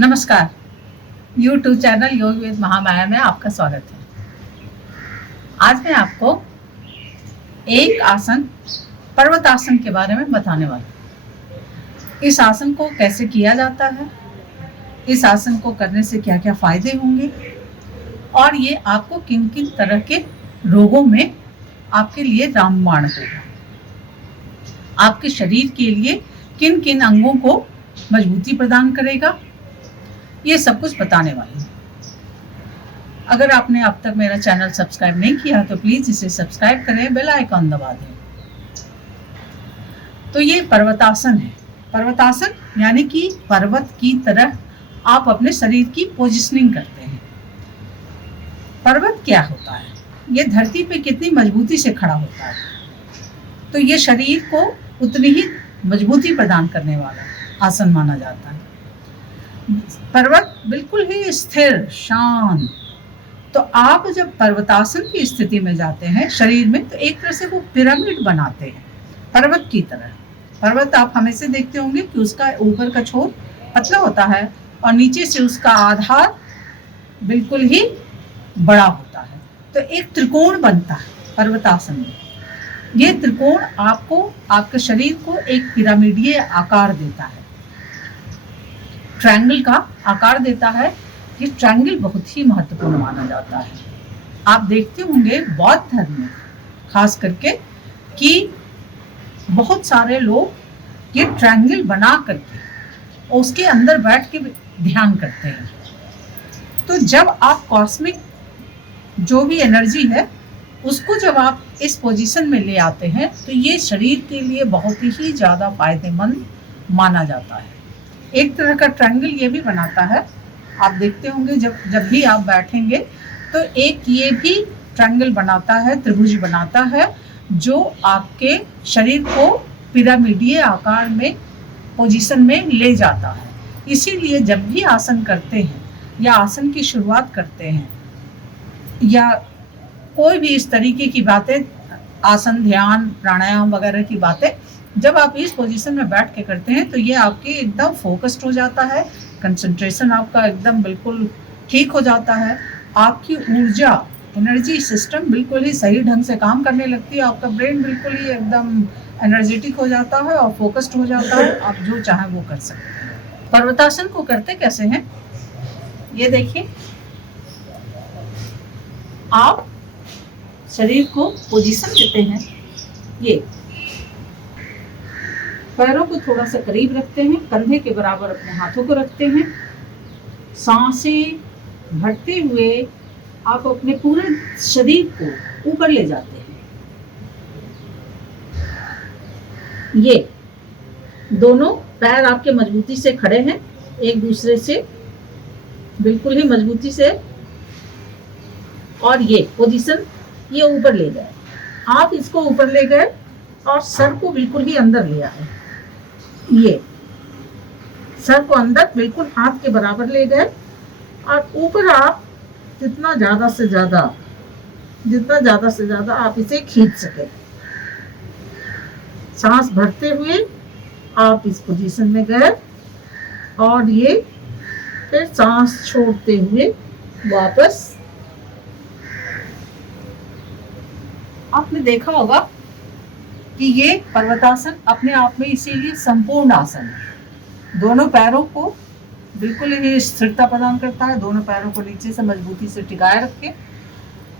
नमस्कार। YouTube channel योग with Mahamaya में आपका स्वागत है। आज मैं आपको एक आसन पर्वतासन के बारे में बताने वाली हूँ। इस आसन को कैसे किया जाता है, इस आसन को करने से क्या क्या फायदे होंगे और ये आपको किन किन तरह के रोगों में आपके लिए रामबाण होगा, आपके शरीर के लिए किन किन अंगों को मजबूती प्रदान करेगा, ये सब कुछ बताने वाली हूँ। अगर आपने अब तक मेरा चैनल सब्सक्राइब नहीं किया तो प्लीज इसे सब्सक्राइब करें, बेल आइकॉन दबा दें। तो ये पर्वतासन है। पर्वतासन यानी कि पर्वत की तरह आप अपने शरीर की पोजिशनिंग करते हैं। पर्वत क्या होता है? ये धरती पे कितनी मजबूती से खड़ा होता है, तो ये शरीर को उतनी ही मजबूती प्रदान करने वाला आसन माना जाता है। पर्वत बिल्कुल ही स्थिर शांत। तो आप जब पर्वतासन की स्थिति में जाते हैं शरीर में, तो एक तरह से वो पिरामिड बनाते हैं पर्वत की तरह। पर्वत आप हमेशा देखते होंगे कि उसका ऊपर का छोर पतला होता है और नीचे से उसका आधार बिल्कुल ही बड़ा होता है। तो एक त्रिकोण बनता है पर्वतासन में। ये त्रिकोण आपको आपके शरीर को एक पिरामिडीय आकार देता है, ट्रायंगल का आकार देता है। ये ट्रायंगल बहुत ही महत्वपूर्ण माना जाता है। आप देखते होंगे बौद्ध धर्म में खास करके कि बहुत सारे लोग ये ट्रायंगल बना करके उसके अंदर बैठ के ध्यान करते हैं। तो जब आप कॉस्मिक जो भी एनर्जी है उसको जब आप इस पोजीशन में ले आते हैं तो ये शरीर के लिए बहुत ही ज़्यादा फायदेमंद माना जाता है। एक तरह का ट्रायंगल ये भी बनाता है। आप देखते होंगे जब भी आप बैठेंगे तो एक ये भी ट्रायंगल बनाता है, त्रिभुज बनाता है, जो आपके शरीर को पिरामिडीय आकार में पोजीशन में ले जाता है। इसीलिए जब भी आसन करते हैं या आसन की शुरुआत करते हैं या कोई भी इस तरीके की बातें, आसन, ध्यान, प्राणायाम वगैरह की बातें जब आप इस पोजीशन में बैठ के करते हैं तो ये आपके एकदम फोकस्ड हो जाता है। कंसंट्रेशन आपका एकदम बिल्कुल ठीक हो जाता है। आपकी ऊर्जा, एनर्जी सिस्टम बिल्कुल ही सही ढंग से काम करने लगती है। आपका ब्रेन बिल्कुल ही एकदम एनर्जेटिक हो जाता है और फोकस्ड हो जाता है। आप जो चाहें वो कर सकते हैं। पर्वतासन को करते कैसे हैं, ये देखिए। आप शरीर को पोजीशन देते हैं, ये पैरों को थोड़ा सा करीब रखते हैं, कंधे के बराबर अपने हाथों को रखते हैं। सांसें भरते हुए आप अपने पूरे शरीर को ऊपर ले जाते हैं। ये दोनों पैर आपके मजबूती से खड़े हैं, एक दूसरे से बिल्कुल ही मजबूती से, और ये पोजीशन ये ऊपर ले गए। आप इसको ऊपर ले गए और सर को बिल्कुल ही अंदर ले आए। ये सर को अंदर बिल्कुल हाथ के बराबर ले गए और ऊपर आप जितना ज्यादा से ज्यादा आप इसे खींच सके। सांस भरते हुए आप इस पोजीशन में गए और ये फिर सांस छोड़ते हुए वापस। आपने देखा होगा कि ये पर्वतासन अपने आप में इसीलिए संपूर्ण आसन है। दोनों पैरों को बिल्कुल ही स्थिरता प्रदान करता है, दोनों पैरों को नीचे से मजबूती से टिकाए रखे।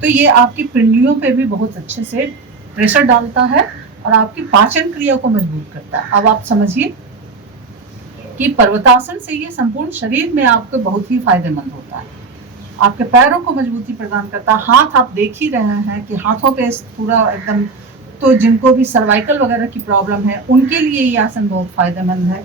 तो ये आपकी पिंडलियों पे भी बहुत अच्छे से प्रेशर डालता है और आपकी पाचन क्रिया को मजबूत करता है। अब आप समझिए कि पर्वतासन से ये संपूर्ण शरीर में आपको बहुत ही फायदेमंद होता है। आपके पैरों को मजबूती प्रदान करता है। हाथ आप देख ही रहे हैं कि हाथों पे पूरा एकदम, तो जिनको भी सर्वाइकल वगैरह की प्रॉब्लम है उनके लिए ये आसन बहुत फायदेमंद है।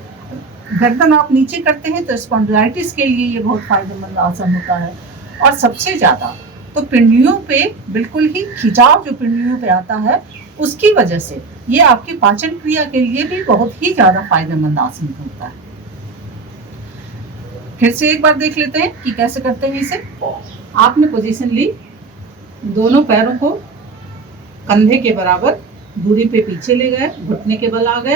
गर्दन आप नीचे करते हैं तो स्पॉन्डिलाइटिस के लिए ये बहुत फायदेमंद आसन होता है। और सबसे ज्यादा तो पिंडलियों पे बिल्कुल ही खिंचाव जो पिंडलियों पे आता है उसकी वजह से ये आपकी पाचन क्रिया के लिए भी बहुत ही ज्यादा फायदेमंद आसन होता है। फिर से एक बार देख लेते हैं कि कैसे करते हैं इसे। आपने पोजीशन ली, दोनों पैरों को कंधे के बराबर दूरी पे पीछे ले गए, घुटने के बल आ गए,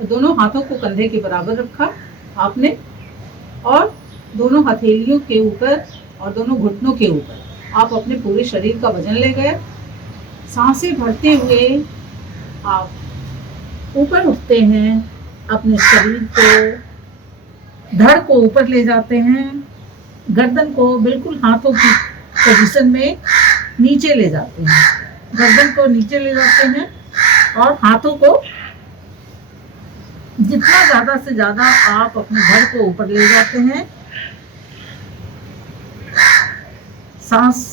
दोनों हाथों को कंधे के बराबर रखा आपने और दोनों हथेलियों के ऊपर और दोनों घुटनों के ऊपर आप अपने पूरे शरीर का वजन ले गए। सांसें भरते हुए आप ऊपर उठते हैं, अपने शरीर को, धड़ को ऊपर ले जाते हैं, गर्दन को बिल्कुल हाथों की पोजीशन में नीचे ले जाते हैं, गर्दन को नीचे ले जाते हैं और हाथों को जितना ज़्यादा से ज़्यादा आप अपने धड़ को ऊपर ले जाते हैं, सांस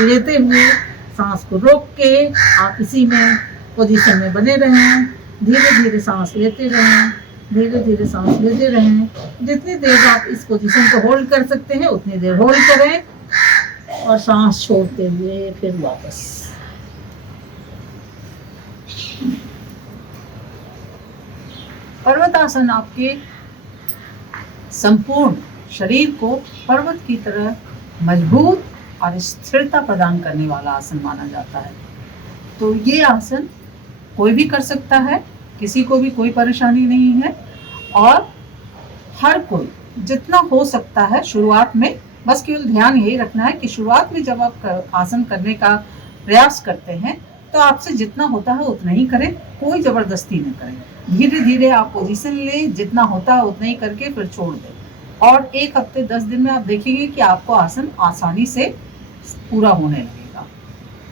लेते हुए सांस को रोक के आप इसी में पोजीशन में बने रहें। धीरे धीरे सांस लेते रहें, धीरे धीरे सांस लेते रहें। जितनी देर आप इस पोजीशन को होल्ड कर सकते हैं उतनी देर होल्ड करें और सांस छोड़ते हुए फिर वापस। पर्वतासन आपके संपूर्ण शरीर को पर्वत की तरह मजबूत और स्थिरता प्रदान करने वाला आसन माना जाता है। तो ये आसन कोई भी कर सकता है, किसी को भी कोई परेशानी नहीं है और हर कोई जितना हो सकता है शुरुआत में, बस केवल ध्यान यही रखना है कि शुरुआत में जब आप आसन करने का प्रयास करते हैं तो आपसे जितना होता है उतना ही करें, कोई ज़बरदस्ती न करें। धीरे धीरे आप पोजीशन लें, जितना होता है उतना ही करके फिर छोड़ दें और 1 हफ्ते 10 दिन में आप देखेंगे कि आपको आसन आसानी से पूरा होने लगेगा।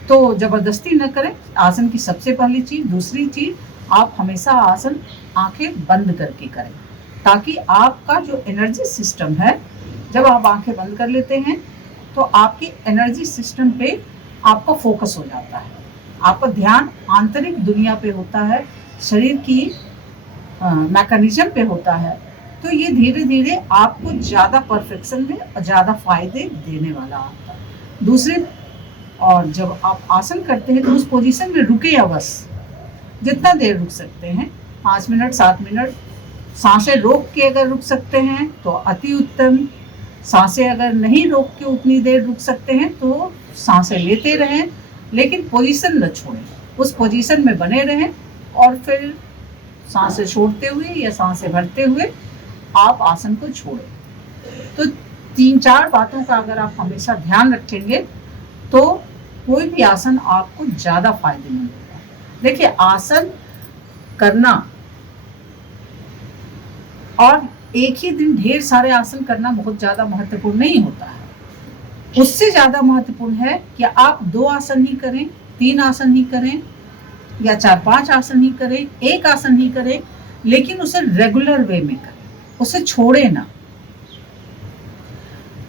तो ज़बरदस्ती न करें, आसन की सबसे पहली चीज़। दूसरी चीज़, आप हमेशा आसन आंखें बंद करके करें ताकि आपका जो एनर्जी सिस्टम है, जब आप आंखें बंद कर लेते हैं तो आपकी एनर्जी सिस्टम पे आपका फोकस हो जाता है, आपका ध्यान आंतरिक दुनिया पे होता है, शरीर की मैकेनिज्म पे होता है। तो ये धीरे धीरे आपको ज़्यादा परफेक्शन में और ज़्यादा फायदे देने वाला आता है। दूसरे, और जब आप आसन करते हैं तो उस पोजीशन में रुके या बस जितना देर रुक सकते हैं, 5 मिनट 7 मिनट, सांसें रोक के अगर रुक सकते हैं तो अति उत्तम। सांसें अगर नहीं रोक के उतनी देर रुक सकते हैं तो सांसें लेते रहें, लेकिन पोजीशन न छोड़ें, उस पोजीशन में बने रहें और फिर सांसें छोड़ते हुए या सांसें भरते हुए आप आसन को छोड़ें। तो 3-4 बातों का अगर आप हमेशा ध्यान रखेंगे तो कोई भी आसन आपको ज़्यादा फायदेमंद होगा। देखिए, आसन करना और एक ही दिन ढेर सारे आसन करना बहुत ज़्यादा महत्वपूर्ण नहीं होता है। उससे ज़्यादा महत्वपूर्ण है कि आप 2 आसन ही करें, 3 आसन ही करें या 4-5 आसन ही करें, 1 आसन ही करें, लेकिन उसे रेगुलर वे में करें, उसे छोड़े ना।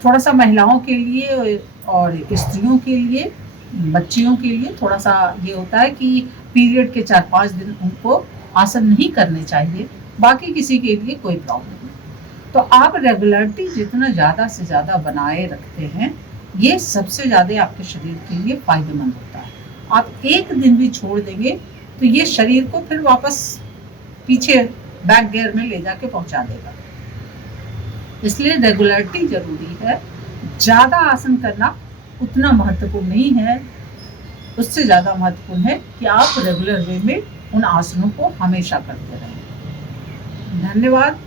थोड़ा सा महिलाओं के लिए और स्त्रियों के लिए, बच्चियों के लिए थोड़ा सा ये होता है कि पीरियड के 4-5 दिन उनको आसन नहीं करने चाहिए, बाकी किसी के लिए कोई प्रॉब्लम नहीं। तो आप रेगुलरिटी जितना ज़्यादा से ज़्यादा बनाए रखते हैं, ये सबसे ज़्यादा आपके शरीर के लिए फायदेमंद होता है। आप एक दिन भी छोड़ देंगे तो ये शरीर को फिर वापस पीछे बैक गियर में ले जाके पहुंचा देगा। इसलिए रेगुलरिटी जरूरी है। ज़्यादा आसन करना उतना महत्वपूर्ण नहीं है, उससे ज़्यादा महत्वपूर्ण है कि आप रेगुलर वे में उन आसनों को हमेशा करते रहें। धन्यवाद।